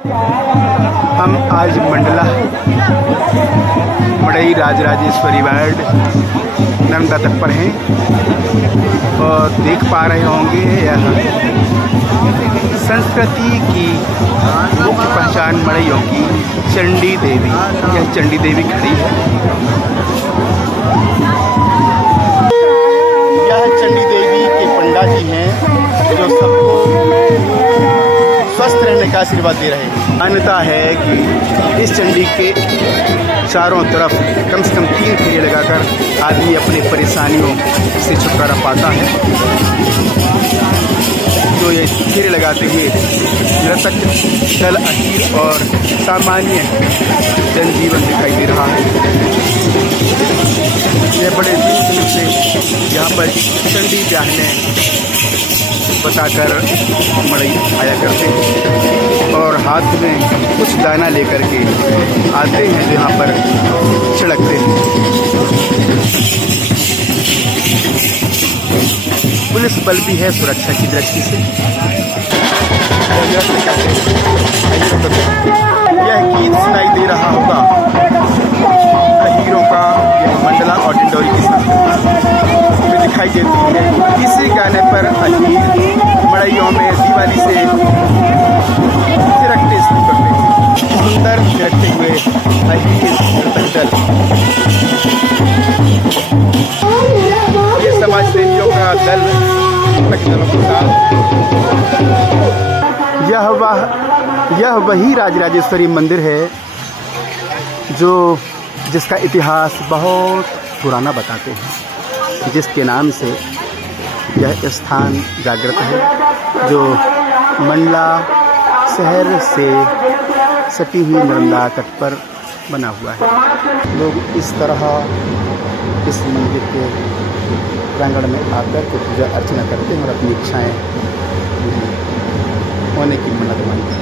हम आज मंडला मड़ई राजराजेश्वरी वार्ड नर्मदा तट पर हैं और देख पा रहे होंगे यह संस्कृति की मुख्य पहचान मड़इयों की चंडी देवी। यह चंडी देवी खड़ी है। यह चंडी देवी के पंडा जी हैं जो सबको स्वस्थ रहने का आशीर्वाद दे रहे हैं। मान्यता है कि इस चंडी के चारों तरफ कम से कम 3 फेरे लगाकर आदमी अपनी परेशानियों से छुटकारा पाता है। तो ये फेरे लगाते हुए नर्तक दल अहीर और सामान्य जनजीवन दिखाई दे रहा है। यह बड़े दूर से यहाँ पर चंडी ब्याहने बताकर मड़ई आया करते हैं और हाथ में कुछ दाना लेकर के आते हैं जो यहाँ पर छिड़कते हैं। पुलिस बल भी है सुरक्षा की दृष्टि से। यह गीत सुनाई दे रहा होगा हीरों का। यह मंडला और डिंडौरी की संस्कृति में दिखाई देती है। इसी गाने पर अहीर मड़इयों में दिवाली से थिरकते शुरू करते हैं। सुंदर थिरकते हुए अहीर नर्तक दल ये समाज सेवियों का दल के साथ यह वही राजराजेश्वरी मंदिर है जिसका इतिहास बहुत पुराना बताते हैं, जिसके नाम से यह स्थान जागृत है, जो मंडला शहर से सटी हुई नर्मदा तट पर बना हुआ है। लोग इस तरह इस मंदिर के प्रांगण में आकर के पूजा अर्चना करते हैं और अपनी इच्छाएं होने की मन्नत मानते हैं।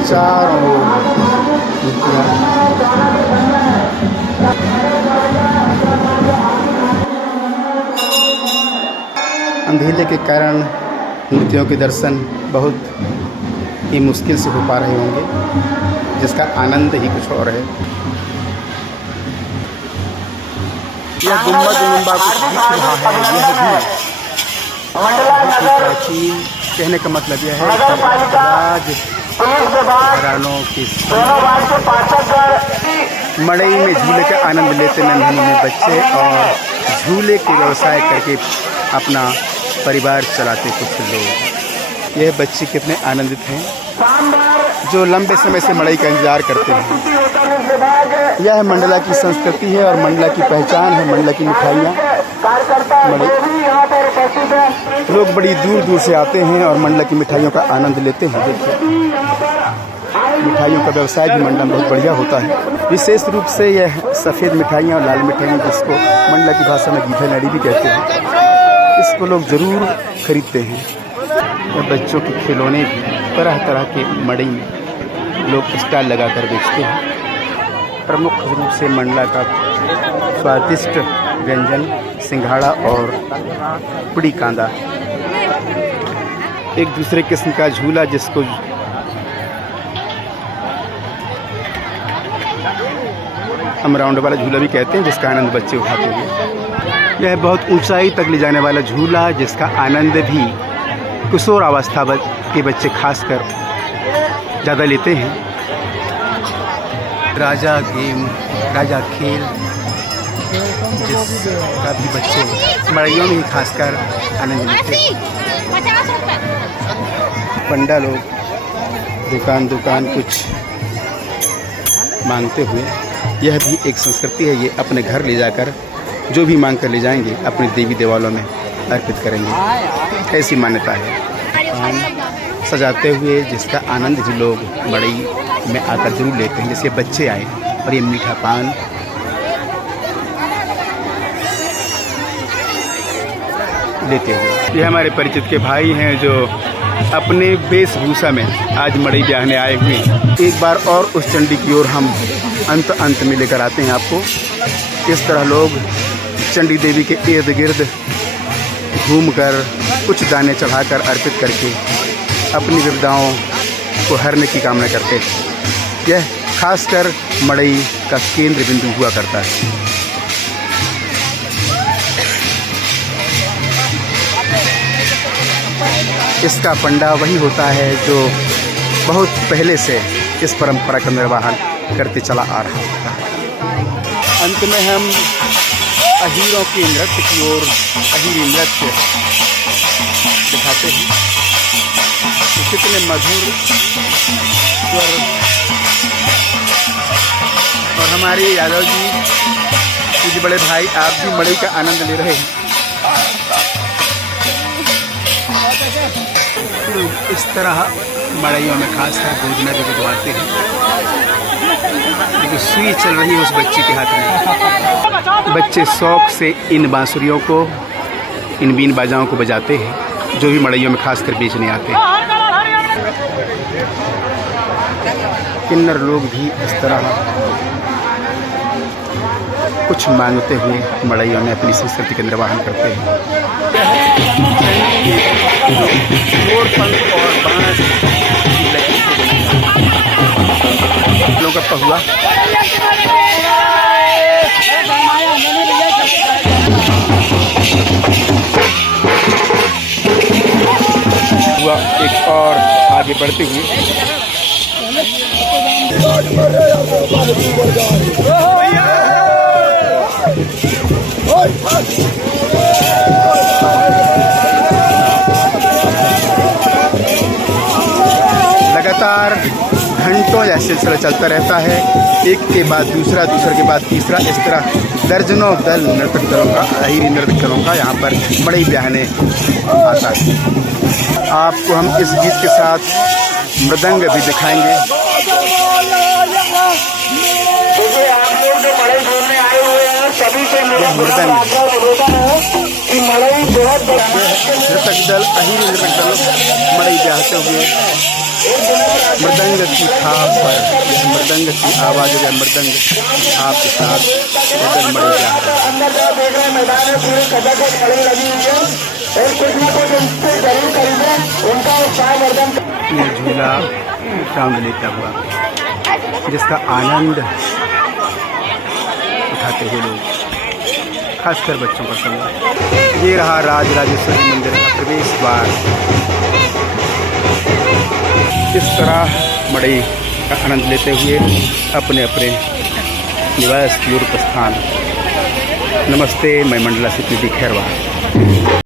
चारों अंधेरे के कारण मूर्तियों के दर्शन बहुत ही मुश्किल से हो पा रहे होंगे, जिसका आनंद ही कुछ और है। यह गुम्बद कुछ दिख रहा है। यह भी प्राचीन, कहने का मतलब यह है कि राज घरानों की मड़ई में झूले का आनंद लेते नन्हे बच्चे और झूले के व्यवसाय करके अपना परिवार चलाते कुछ लोग। यह बच्चे कितने आनंदित हैं जो लंबे समय से मड़ई का इंतजार करते हैं। यह मंडला की संस्कृति है और मंडला की पहचान है। मंडला की मिठाइयाँ लोग बड़ी दूर दूर से आते हैं और मंडला की मिठाइयों का आनंद लेते हैं। देखिए मिठाइयों का व्यवसाय भी मंडला में बहुत बढ़िया होता है। विशेष रूप से यह सफ़ेद मिठाइयाँ और लाल मिठाइयाँ, जिसको मंडला की भाषा में गीठा नाड़ी भी कहते हैं, इसको लोग ज़रूर खरीदते हैं। यह बच्चों के खिलौने भी तरह तरह के मड़ई में लोग स्टॉल लगाकर बेचते हैं। प्रमुख रूप से मंडला का स्वादिष्ट व्यंजन सिंघाड़ा और पुड़ी कांदा, एक दूसरे किस्म का झूला जिसको हम राउंड वाला झूला भी कहते हैं, जिसका आनंद बच्चे उठाते हैं। यह बहुत ऊंचाई तक ले जाने वाला झूला जिसका आनंद भी किशोर अवस्था के बच्चे खासकर ज़्यादा लेते हैं। राजा गेम, राजा खेल, जिसका भी बच्चे मड़इयों में ही खासकर आनंद लेते हैं। पंडा लोग दुकान कुछ मांगते हुए, यह भी एक संस्कृति है। ये अपने घर ले जाकर जो भी मांग कर ले जाएंगे अपने देवी देवालयों में अर्पित करेंगे, ऐसी मान्यता है। सजाते हुए जिसका आनंद भी लोग मड़ई में आकर जरूर लेते हैं। जैसे बच्चे आए और ये मीठा पान लेते हुए। ये हमारे परिचित के भाई हैं जो अपने वेशभूषा में आज मड़ई ब्याहने आए हुए। एक बार और उस चंडी की ओर हम अंत में लेकर आते हैं आपको। इस तरह लोग चंडी देवी के इर्द गिर्द घूमकर कुछ दाने चढ़ाकर अर्पित करके अपनी विपदाओं को हरने की कामना करते हैं। यह खासकर मड़ई का केंद्र बिंदु हुआ करता है। इसका पंडा वही होता है जो बहुत पहले से इस परंपरा का निर्वहन करते चला आ रहा होता है। अंत में हम अहीरों के नृत्य की ओर अहीरी नृत्य दिखाते हैं। तो कितने मधुर स्वर और हमारे यादव जी बड़े भाई आप भी मड़ई का आनंद ले रहे हैं। लोग इस तरह मड़इयों में खासकर भोजना भी भिजवाते हैं। देखिए सुई चल रही है उस बच्चे के हाथ में। बच्चे शौक से इन बांसुरियों को, इन बीन बाजाओं को बजाते हैं जो भी मड़इयों में खासकर बेचने आते हैं। किन्नर लोग भी इस तरह कुछ मांगते हुए मड़इयों में अपनी संस्कृति का निर्वहन करते हैं। और बांस की लकड़ी से लोगों का पहुआ हुआ एक और आगे बढ़ते हुए लगातार घंटों यह सिलसिला चलता रहता है। एक के बाद दूसरा, दूसरे के बाद तीसरा, इस तरह दर्जनों दल नर्तक दलों का, अहीरी नर्तक दलों का यहाँ पर मड़ई ब्याहने आता है। आपको हम इस गीत के साथ मृदंग भी दिखाएंगे। मृदंग नृतक दल, अहीरी नृतक दल मड़ई ब्याहते हुए मृदंग की थाप पर, यह मृदंग की आवाज़ या मृदंग थाप के साथ मड़ई ब्याह ये झूला चांद लेता हुआ जिसका आनंद उठाते हुए लोग, खासकर बच्चों का समय। ये रहा राजराजेश्वरी मंदिर का प्रवेश द्वार। इस तरह मड़ई का आनंद लेते हुए अपने अपने निवास की ओर प्रस्थान। नमस्ते, मैं मंडला से पीडी खैरवार।